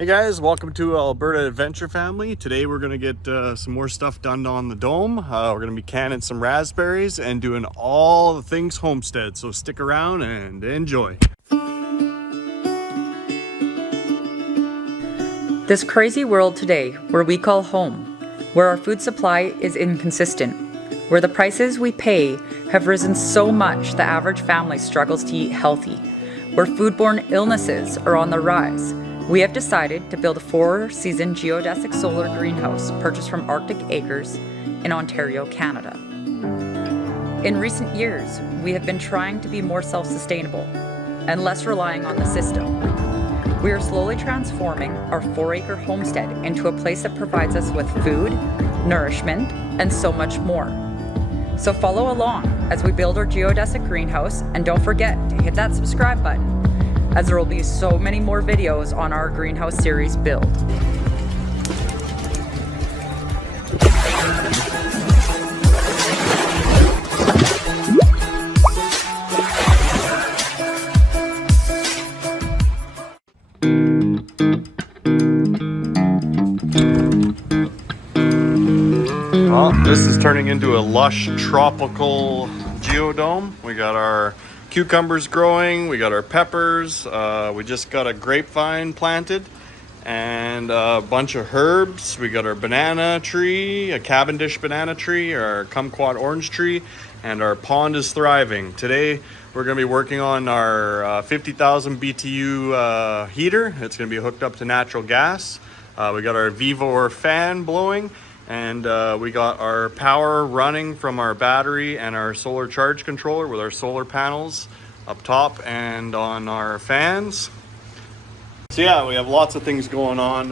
Hey guys, welcome to Alberta Adventure Family. Today we're going to get some more stuff done on the dome. We're going to be canning some raspberries and doing all the things homestead. So stick around and enjoy. This crazy world today, where we call home, where our food supply is inconsistent, where the prices we pay have risen so much the average family struggles to eat healthy, where foodborne illnesses are on the rise, we have decided to build a 4-season geodesic solar greenhouse purchased from Arctic Acres in Ontario, Canada. In recent years, we have been trying to be more self-sustainable and less relying on the system. We are slowly transforming our 4-acre homestead into a place that provides us with food, nourishment, and so much more. So follow along as we build our geodesic greenhouse, and don't forget to hit that subscribe button, as there will be so many more videos on our greenhouse series build. Well, this is turning into a lush tropical geodome. We got our cucumbers growing, we got our peppers, we just got a grapevine planted and a bunch of herbs. We got our banana tree, a Cavendish banana tree, our kumquat orange tree, and our pond is thriving. Today we're going to be working on our 50,000 BTU heater. It's going to be hooked up to natural gas. We got our Vivor fan blowing, and we got our power running from our battery and our solar charge controller with our solar panels up top and on our fans. So yeah, we have lots of things going on.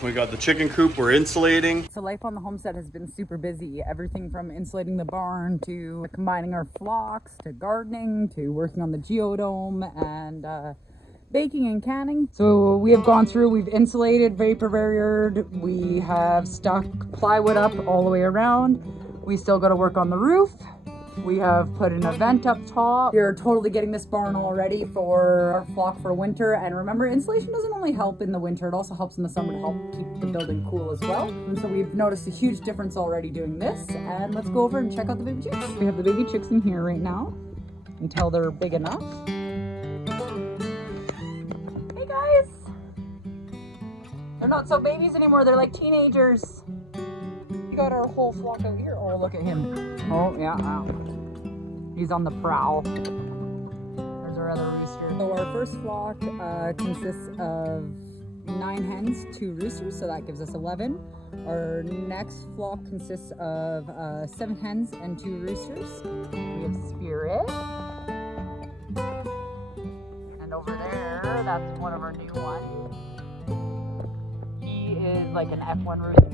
We got the chicken coop we're insulating. So life on the homestead has been super busy. Everything from insulating the barn to combining our flocks to gardening to working on the geodome and baking and canning. So we have gone through, we've insulated, vapor barriered, we have stuck plywood up all the way around. We still got to work on the roof. We have put in a vent up top. We're totally getting this barn all ready for our flock for winter. And remember, insulation doesn't only help in the winter, it also helps in the summer to help keep the building cool as well. And so we've noticed a huge difference already doing this. And let's go over and check out the baby chicks. We have the baby chicks in here right now until they're big enough. Guys, they're not so babies anymore, they're like teenagers. We got our whole flock out here. Oh, look at him. Oh yeah, wow. He's on the prowl. There's our other rooster. So our first flock consists of 9 hens, 2 roosters, so that gives us 11. Our next flock consists of 7 hens and 2 roosters. We have Spirit. And over there, that's one of our new ones. He is like an F1 rooster.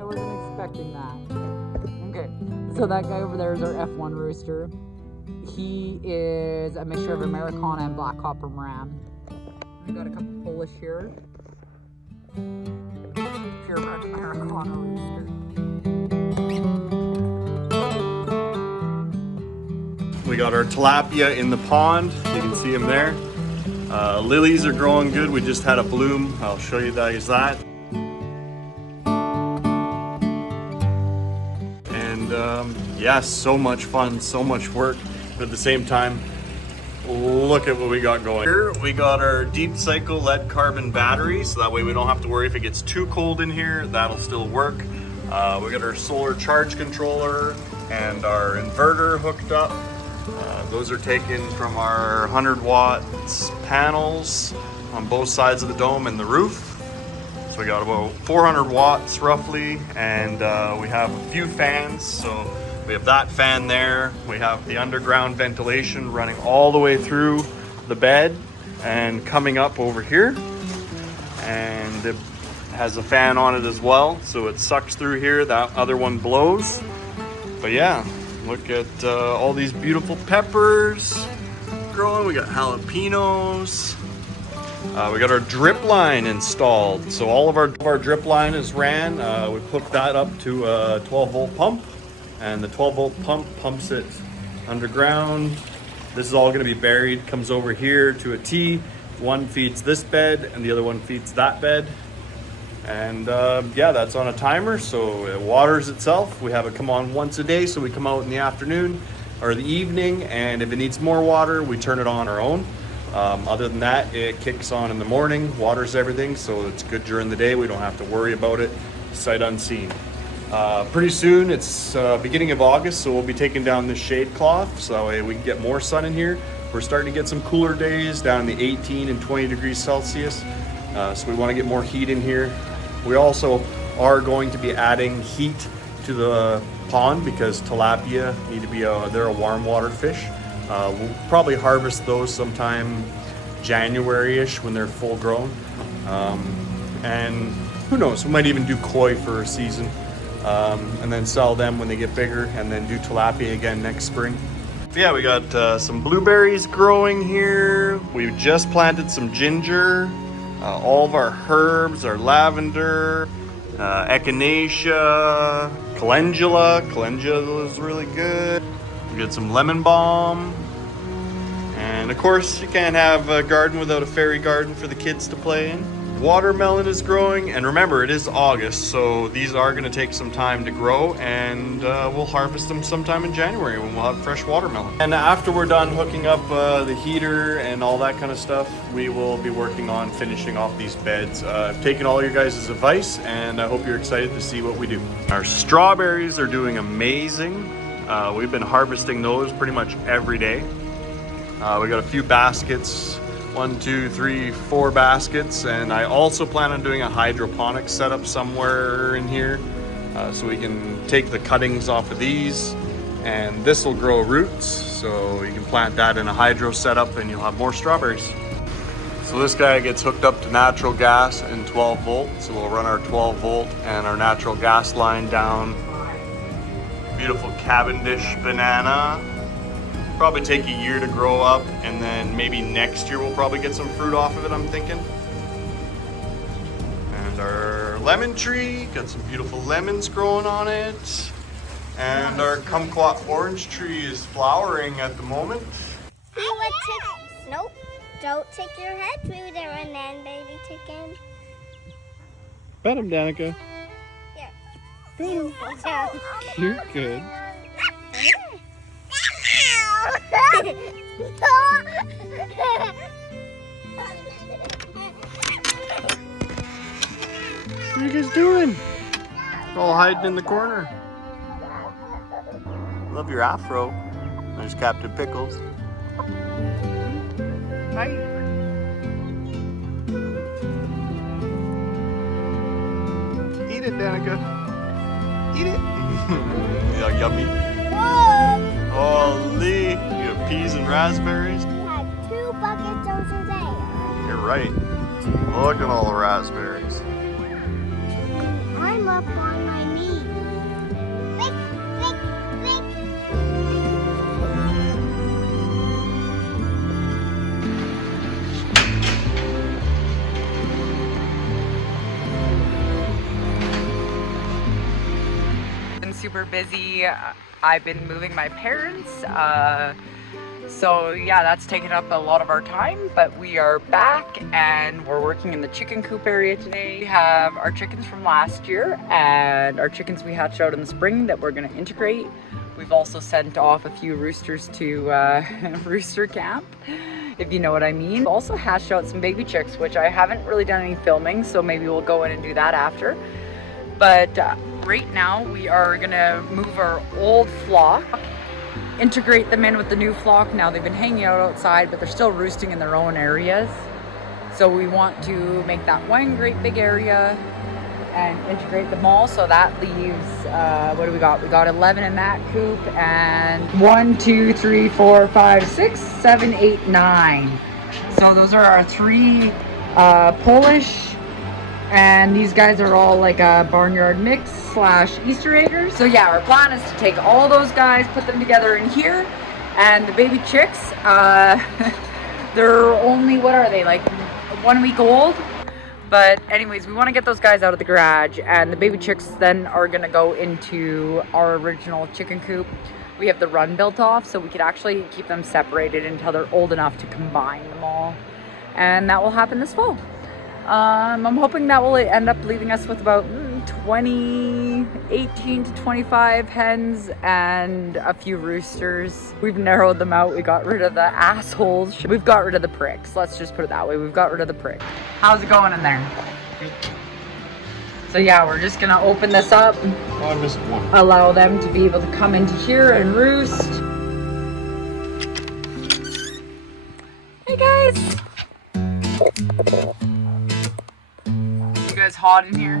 I wasn't expecting that. Okay, so that guy over there is our F1 rooster. He is a mixture of Americana and Black Copper Ram. We got a couple Polish here. Purebred Americana rooster. We got our tilapia in the pond. You can see them there. Lilies are growing good. We just had a bloom. I'll show you guys that. And yeah, so much fun, so much work. But at the same time, look at what we got going. Here we got our deep cycle lead carbon battery, so that way we don't have to worry if it gets too cold in here, that'll still work. We got our solar charge controller and our inverter hooked up. Those are taken from our 100 watts panels on both sides of the dome and the roof. So we got about 400 watts roughly, and we have a few fans. So we have that fan there. We have the underground ventilation running all the way through the bed and coming up over here. And it has a fan on it as well. So it sucks through here, that other one blows. But yeah. Look at all these beautiful peppers growing. We got jalapenos. We got our drip line installed. So all of our drip line is ran. We hooked that up to a 12 volt pump, and the 12 volt pump pumps it underground This is all gonna be buried, comes over here to a T. One feeds this bed and the other one feeds that bed. And yeah, that's on a timer, so it waters itself. We have it come on once a day, so we come out in the afternoon or the evening, and if it needs more water, we turn it on our own. Other than that, it kicks on in the morning, waters everything, so it's good during the day. We don't have to worry about it, sight unseen. Pretty soon, it's beginning of August, so we'll be taking down this shade cloth, so that way we can get more sun in here. We're starting to get some cooler days down in the 18 and 20 degrees Celsius, so we want to get more heat in here. We also are going to be adding heat to the pond because tilapia need to be they're a warm water fish. We'll probably harvest those sometime January-ish when they're full grown. And who knows, we might even do koi for a season, and then sell them when they get bigger, and then do tilapia again next spring. Yeah, we got some blueberries growing here. We've just planted some ginger, all of our herbs, our lavender, echinacea, calendula. Calendula is really good. We got some lemon balm. And of course, you can't have a garden without a fairy garden for the kids to play in. Watermelon is growing, and remember, it is August, so these are going to take some time to grow, and we'll harvest them sometime in January when we'll have fresh watermelon. And after we're done hooking up the heater and all that kind of stuff, we will be working on finishing off these beds. I've taken all your guys' advice, and I hope you're excited to see what we do. Our strawberries are doing amazing. We've been harvesting those pretty much every day. We got a few baskets. 1, 2, 3, 4 baskets, and I also plan on doing a hydroponics setup somewhere in here, so we can take the cuttings off of these, and this will grow roots, so you can plant that in a hydro setup and you'll have more strawberries. So this guy gets hooked up to natural gas and 12 volt, so we'll run our 12 volt and our natural gas line down. Beautiful Cavendish banana. Probably take a year to grow up, and then maybe next year we'll probably get some fruit off of it, I'm thinking. And our lemon tree, got some beautiful lemons growing on it. And our kumquat orange tree is flowering at the moment. Nope, don't take your head through there and then baby chicken. Pet him, Danica. Here. You're good. What are you guys doing? All hiding in the corner. Love your afro. There's Captain Pickles. Hi. Eat it, Danica. Eat it. Yeah, yummy. Holy, you have peas and raspberries? We had 2 buckets over there. You're right. Look at all the raspberries. I'm up on my knees. Lick, lick, lick. Been super busy. I've been moving my parents, so yeah, that's taken up a lot of our time, but we are back and we're working in the chicken coop area today. We have our chickens from last year and our chickens we hatched out in the spring that we're going to integrate. We've also sent off a few roosters to rooster camp, if you know what I mean. We've also hatched out some baby chicks, which I haven't really done any filming, so maybe we'll go in and do that after. But right now we are gonna move our old flock, integrate them in with the new flock. Now they've been hanging out outside, but they're still roosting in their own areas. So we want to make that one great big area and integrate them all. So that leaves, what do we got? We got 11 in that coop, and 1, 2, 3, 4, 5, 6, 7, 8, 9. So those are our 3 Polish. And these guys are all like a barnyard mix / Easter eggers. So yeah, our plan is to take all those guys, put them together in here. And the baby chicks, they're only, what are they, like 1 week old? But anyways, we want to get those guys out of the garage, and the baby chicks then are going to go into our original chicken coop. we have the run built off, so we could actually keep them separated until they're old enough to combine them all. And that will happen this fall. I'm hoping that will end up leaving us with about 18 to 25 hens and a few roosters. We've narrowed them out. We got rid of the assholes. We've got rid of the pricks. Let's just put it that way. We've got rid of the pricks. How's it going in there? So yeah, we're just gonna open this up. Oh, I missed one. Allow them to be able to come into here and roost. Hey guys! You guys hot in here?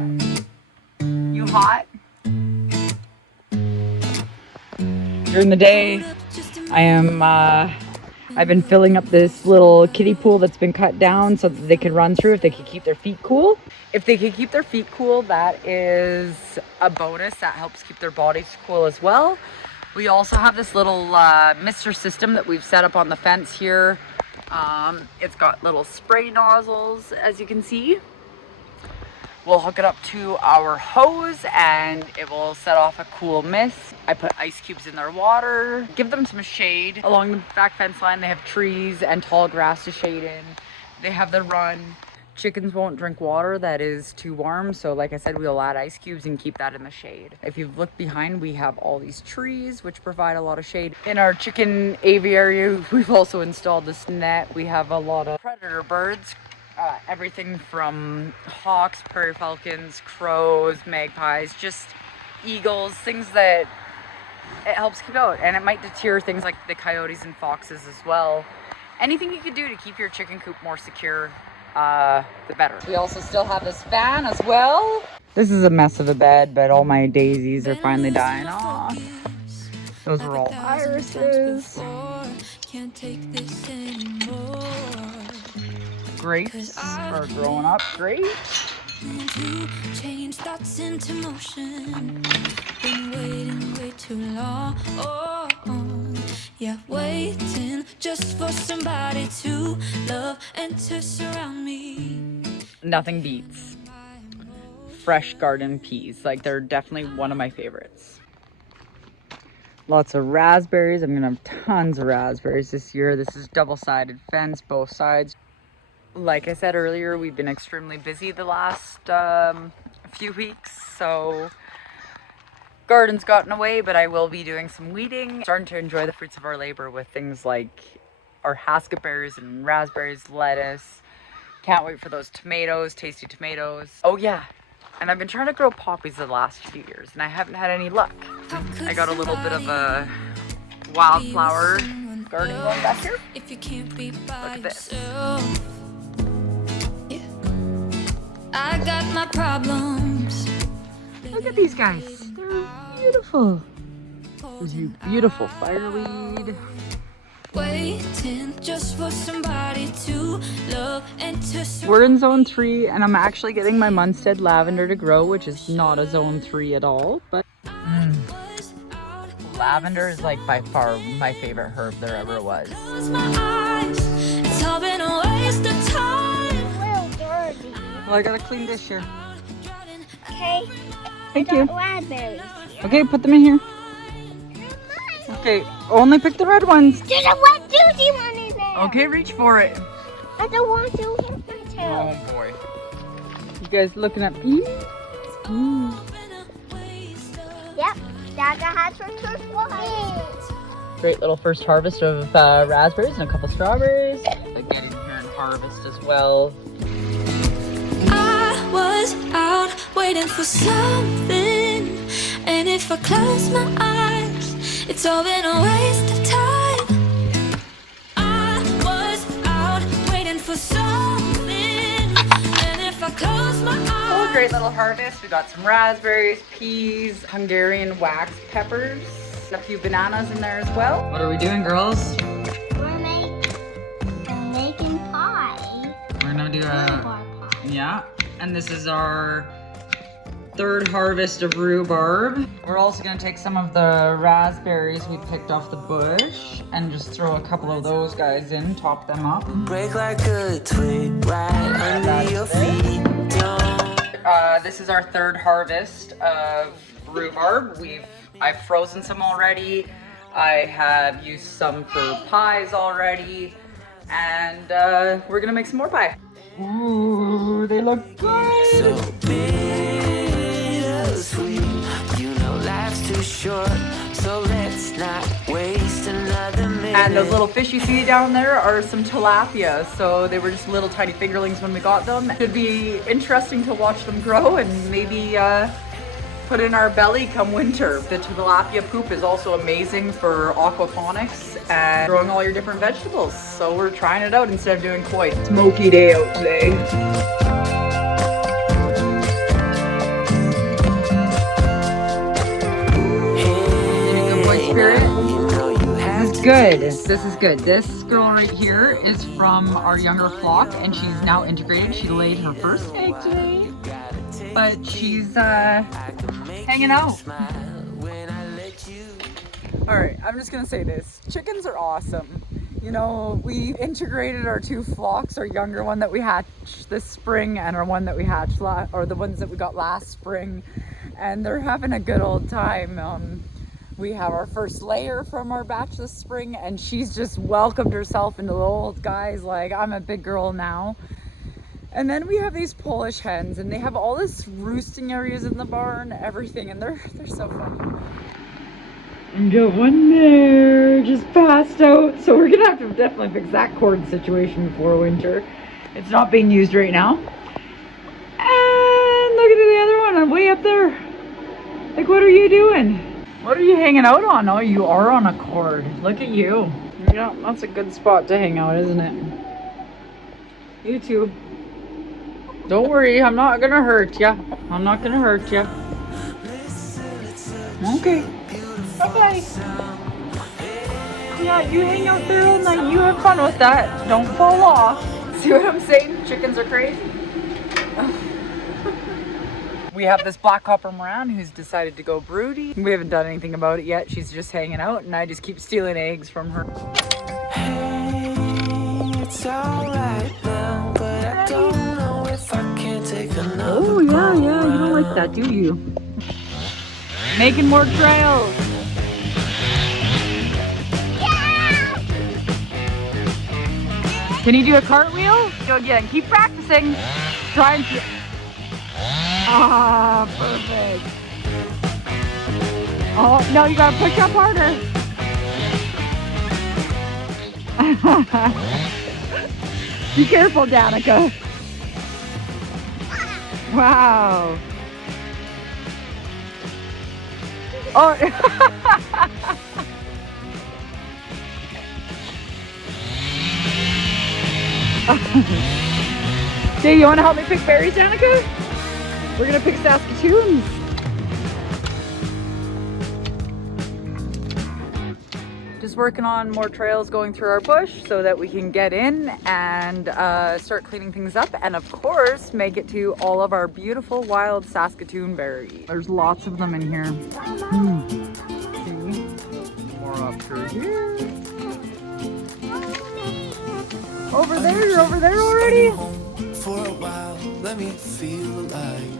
You hot? During the day, I've been filling up this little kiddie pool that's been cut down so that they can run through if they can keep their feet cool. If they can keep their feet cool, that is a bonus. That helps keep their bodies cool as well. We also have this little mister system that we've set up on the fence here. It's got little spray nozzles, as you can see. We'll hook it up to our hose and it will set off a cool mist. I put ice cubes in their water, give them some shade. Along the back fence line, they have trees and tall grass to shade in. They have the run. Chickens won't drink water that is too warm, so like I said, we'll add ice cubes and keep that in the shade. If you've looked behind, we have all these trees which provide a lot of shade. In our chicken aviary, we've also installed this net. We have a lot of predator birds. Everything from hawks, prairie falcons, crows, magpies, just eagles, things that it helps keep out. And it might deter things like the coyotes and foxes as well. Anything you could do to keep your chicken coop more secure, the better. We also still have this fan as well. This is a mess of a bed, but all my daisies are finally dying off. Those were all irises. Can't take this anymore. Grapes are growing up great. Change thoughts into motion. Been waiting way too long. Yeah, waiting just for somebody to love and to surround me. Nothing beats fresh garden peas. Like, they're definitely one of my favorites. Lots of raspberries. I'm gonna have tons of raspberries this year. This is double-sided fence, both sides. Like I said earlier, we've been extremely busy the last few weeks, so garden's gotten away, but I will be doing some weeding. Starting to enjoy the fruits of our labor with things like our hasket berries and raspberries, lettuce. Can't wait for those tomatoes, tasty tomatoes. Oh yeah, and I've been trying to grow poppies the last few years, and I haven't had any luck. I got a little bit of a wildflower garden going back here. Look at this. I got my problems. Look at these guys. They're beautiful. There's you beautiful fireweed. Waiting just for somebody to love and to We're in zone 3 and I'm actually getting my Homestead lavender to grow, which is not a zone 3 at all, but lavender is like by far my favorite herb there ever was. It's all been a waste of time. Well, I gotta clean this here. Okay. Thank you. Raspberries. Okay, put them in here. Okay, only pick the red ones. There's a wet juicy one in there. Okay, reach for it. I don't want to hit my toe. Oh boy. You guys looking at peas? Yep. Dada has her first one. Great little first harvest of raspberries and a couple strawberries. I get in here and harvest as well. I was out waiting for something, and if I close my eyes, it's all been a waste of time. I was out waiting for something, and if I close my eyes. Oh, great little harvest. We got some raspberries, peas, Hungarian wax peppers, a few bananas in there as well. What are we doing, girls? We're making pie. We're gonna do a yeah, and this is our third harvest of rhubarb. We're also gonna take some of the raspberries we picked off the bush and just throw a couple of those guys in, top them up. Break like a twig right under your feet. This is our third harvest of rhubarb. I've frozen some already. I have used some for pies already, and we're gonna make some more pie. Ooh, they look good. So bittersweet, you know life's too short, so let's not waste another minute. And those little fish you see down there are some tilapia. So they were just little tiny fingerlings when we got them. Should be interesting to watch them grow and maybe put in our belly come winter. The tilapia poop is also amazing for aquaponics and growing all your different vegetables. So we're trying it out instead of doing koi. Smoky day out today. Good boy spirit. This is good. This is good. This girl right here is from our younger flock and she's now integrated. She laid her first egg today, but she's hanging out. All right, I'm just gonna say this. Chickens are awesome. You know, we integrated our two flocks, our younger one that we hatched this spring and our one that we hatched or the ones that we got last spring, and they're having a good old time. We have our first layer from our batch this spring and she's just welcomed herself into the old guys like, I'm a big girl now. And then we have these Polish hens and they have all this roosting areas in the barn, everything, and they're so fun. And got one there, just passed out. So we're gonna have to definitely fix that cord situation before winter. It's not being used right now. And look at the other one, I'm way up there. Like, what are you doing? What are you hanging out on? Oh, you are on a cord. Look at you. Yeah, that's a good spot to hang out, isn't it? You too. Don't worry, I'm not gonna hurt ya. I'm not gonna hurt ya. Okay. Bye-bye. Yeah, you hang out there all night. You have fun with that. Don't fall off. See what I'm saying? Chickens are crazy. We have this black copper Moran who's decided to go broody. We haven't done anything about it yet. She's just hanging out and I just keep stealing eggs from her. Hey, it's alright now, but I don't know if I can take another. Oh yeah, you don't like that, do you? Making more trails. Yeah! Can you do a cartwheel? Go again. Keep practicing. Try and. Ah, perfect. Oh, no, you gotta push up harder. Be careful, Danica. Wow. Oh. Okay, you wanna help me pick berries, Danica? We're gonna pick saskatoons. Just working on more trails going through our bush so that we can get in and start cleaning things up, and of course make it to all of our beautiful wild saskatoon berries. There's lots of them in here. See? More up through here. Over there, you're over there already? For a while, let me feel alive.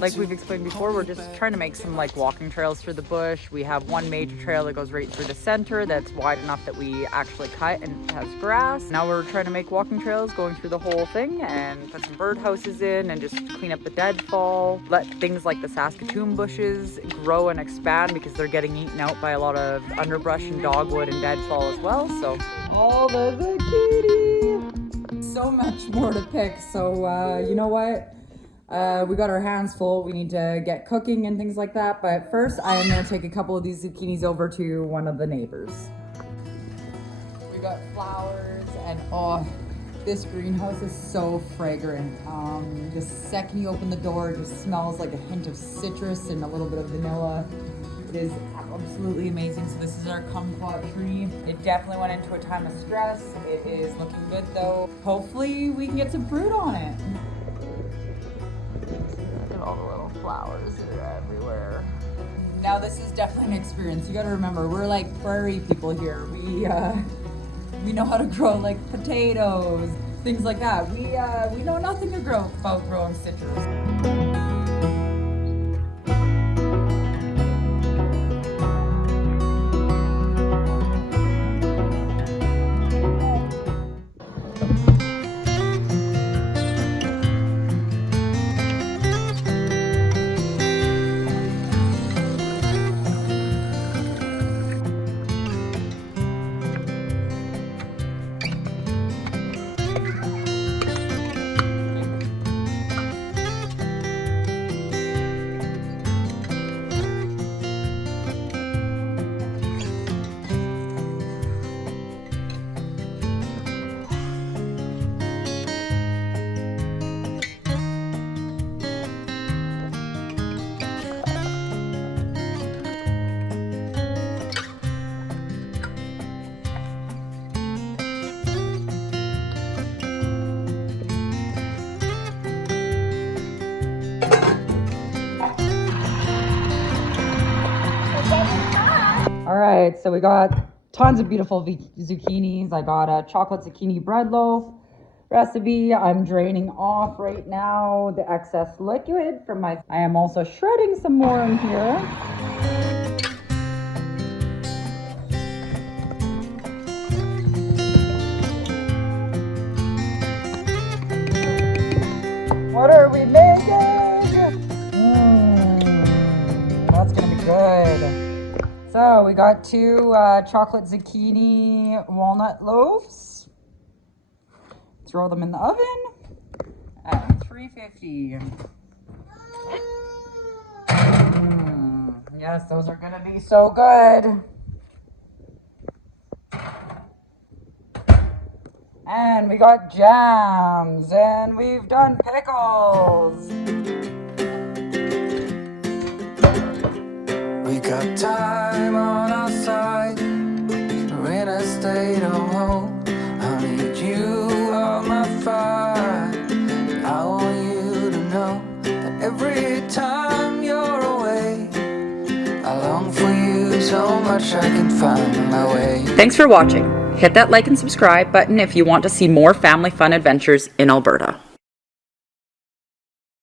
Like we've explained before, we're just trying to make some like walking trails through the bush. We have one major trail that goes right through the center that's wide enough that we actually cut and has grass. Now we're trying to make walking trails going through the whole thing and put some birdhouses in and just clean up the deadfall. Let things like the saskatoon bushes grow and expand because they're getting eaten out by a lot of underbrush and dogwood and deadfall as well. So all the zucchini. So much more to pick. So you know what? We got our hands full. We need to get cooking and things like that. But first, I am going to take a couple of these zucchinis over to one of the neighbors. We got flowers and oh, this greenhouse is so fragrant. The second you open the door, it just smells like a hint of citrus and a little bit of vanilla. It is absolutely amazing. So this is our kumquat tree. It definitely went into a time of stress. It is looking good though. Hopefully we can get some fruit on it. Look at all the little flowers that are everywhere. Now this is definitely an experience. You gotta remember, we're like prairie people here. We know how to grow like potatoes, things like that. We know nothing about growing citrus. right, so we got tons of beautiful zucchinis. I got a chocolate zucchini bread loaf recipe. I'm draining off right now the excess liquid from I am also shredding some more in here. What are we making? That's gonna be good. So we got 2 chocolate zucchini walnut loaves. Throw them in the oven at 350. Yes, those are gonna be so good. And we got jams, and we've done pickles. We got time on our side. We're in a state of hope. I need you on my fire. I want you to know that every time you're away, I long for you so much I can find my way. Thanks for watching. Hit that like and subscribe button if you want to see more family fun adventures in Alberta.